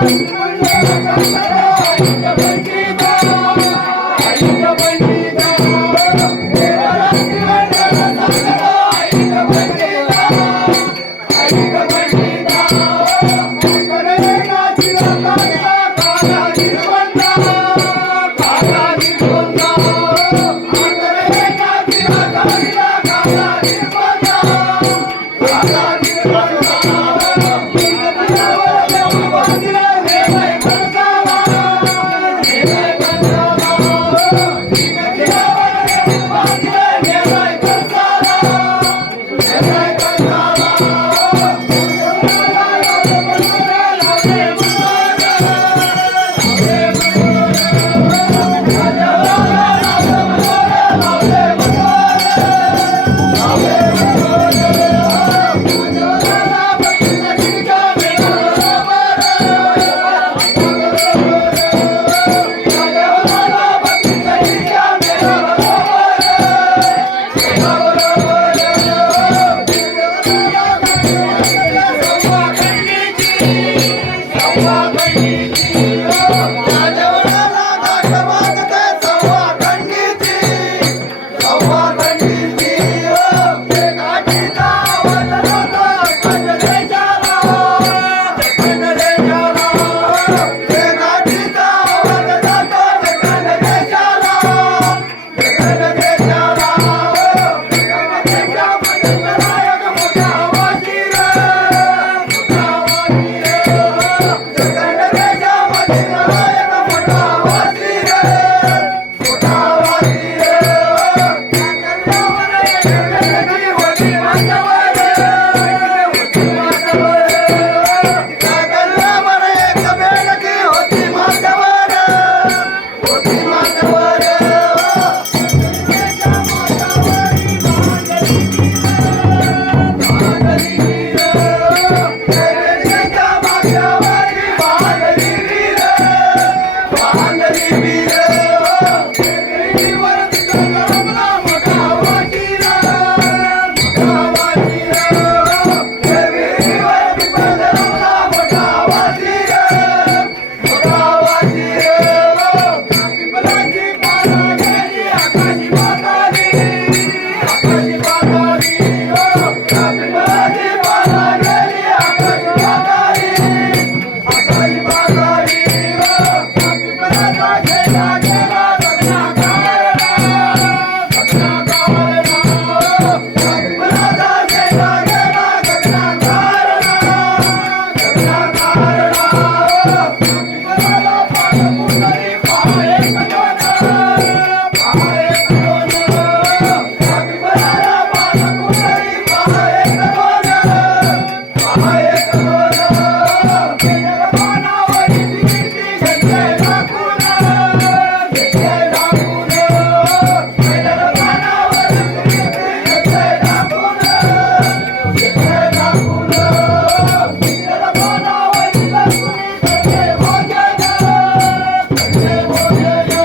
Thank you. Yeah, hey, hey, hey. yeah.